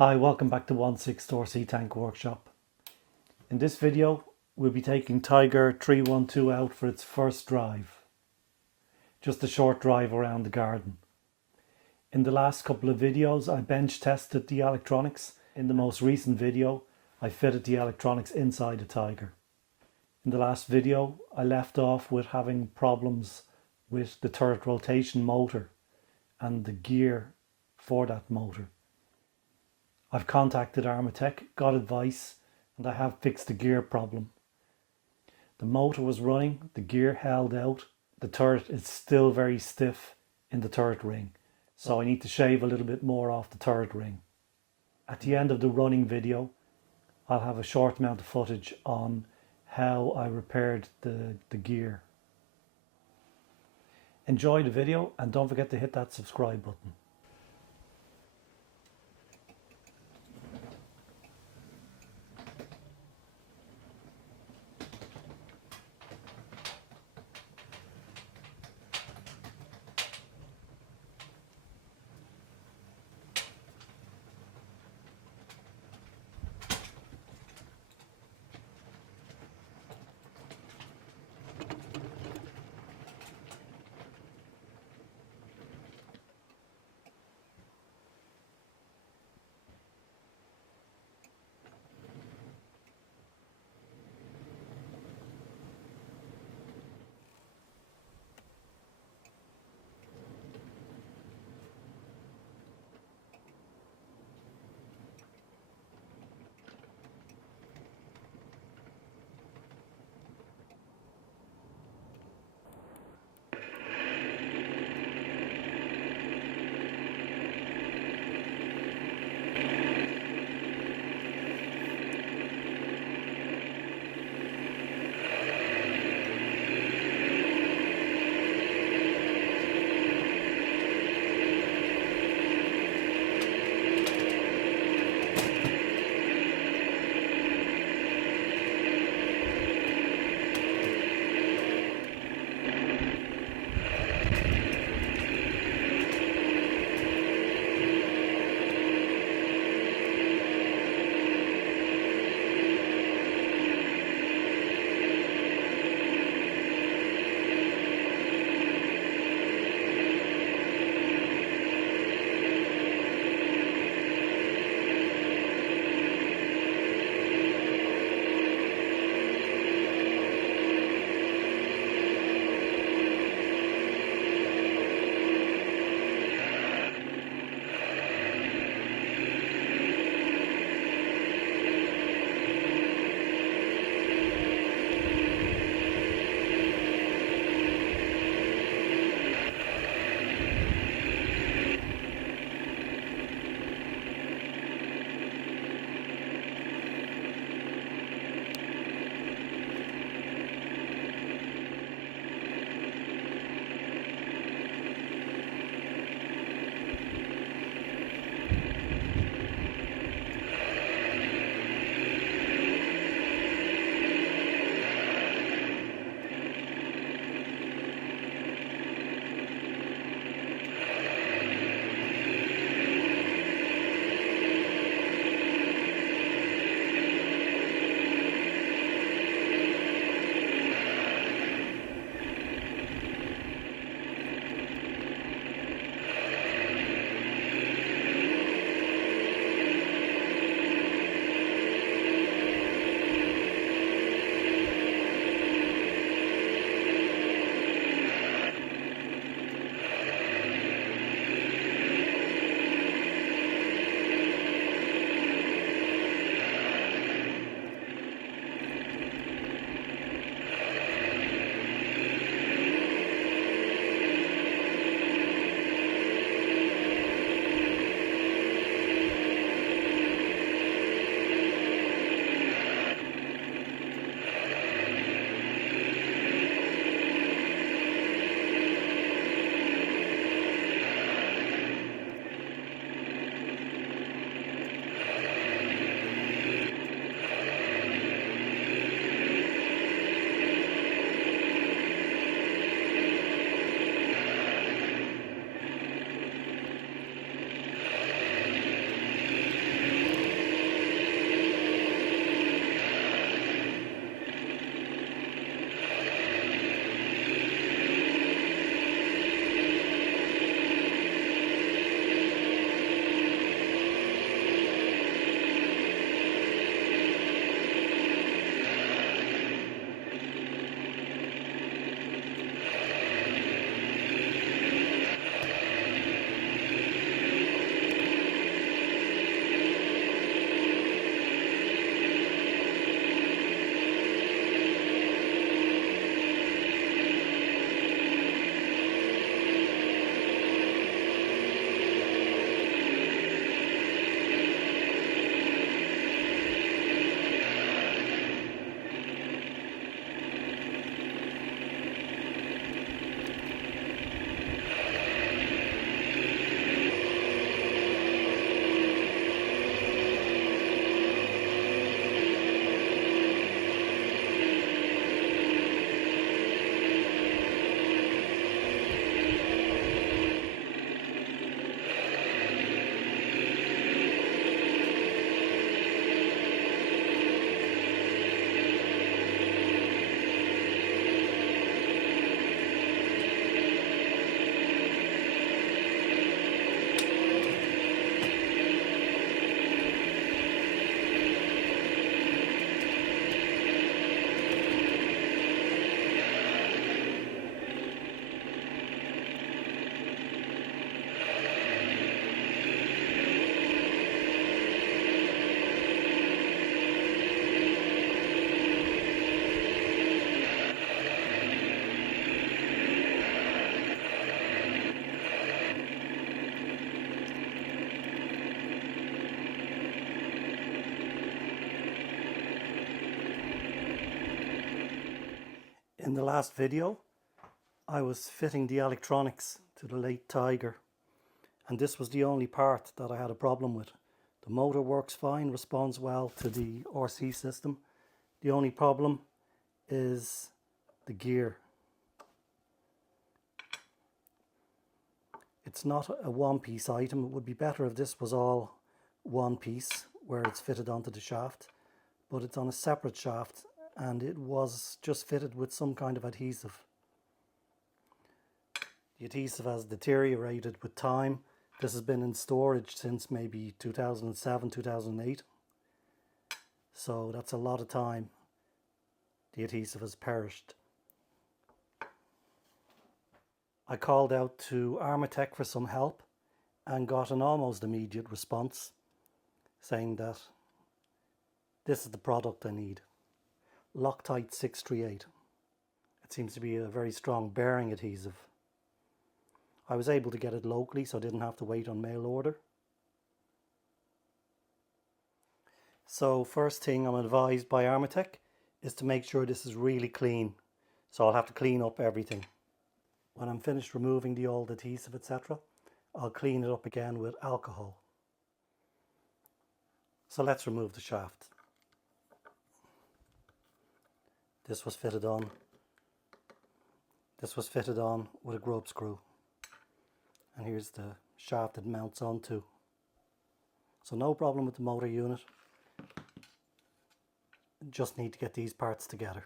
Hi, welcome back to 16 Sea Tank Workshop. In this video, we'll be taking Tiger 312 out for its first drive. Just a short drive around the garden. In the last couple of videos, I bench tested the electronics. In the most recent video, I fitted the electronics inside the Tiger. In the last video, I left off with having problems with the turret rotation motor and the gear for that motor. I've contacted Armortek, got advice, and I have fixed the gear problem. The motor was running, the gear held out, the turret is still very stiff in the turret ring, so I need to shave a little bit more off the turret ring. At the end of the running video, I'll have a short amount of footage on how I repaired the gear. Enjoy the video and don't forget to hit that subscribe button. In the last video, I was fitting the electronics to the late Tiger, and this was the only part that I had a problem with. The motor works fine, responds well to the RC system. The only problem is the gear. It's not a one-piece item. It would be better if this was all one piece where it's fitted onto the shaft, but it's on a separate shaft and it was just fitted with some kind of adhesive. The adhesive has deteriorated with time. This has been in storage since maybe 2007, 2008. So that's a lot of time. The adhesive has perished. I called out to Armortek for some help and got an almost immediate response saying that this is the product I need. Loctite 638. It seems to be a very strong bearing adhesive. I was able to get it locally, so I didn't have to wait on mail order. So first thing I'm advised by Armortek is to make sure this is really clean. So I'll have to clean up everything. When I'm finished removing the old adhesive, etc., I'll clean it up again with alcohol. So let's remove the shaft. This was fitted on with a grub screw. And here's the shaft it mounts onto. So no problem with the motor unit. Just need to get these parts together.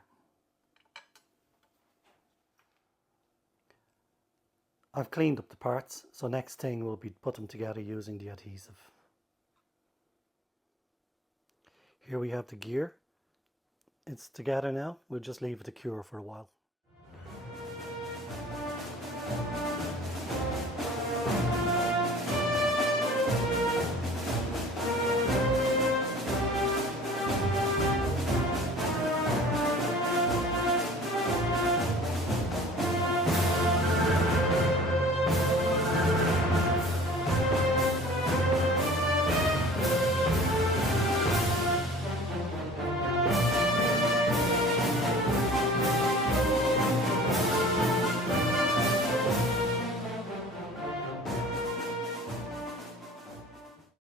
I've cleaned up the parts, so next thing will be to put them together using the adhesive. Here we have the gear. It's together now. We'll just leave it to cure for a while.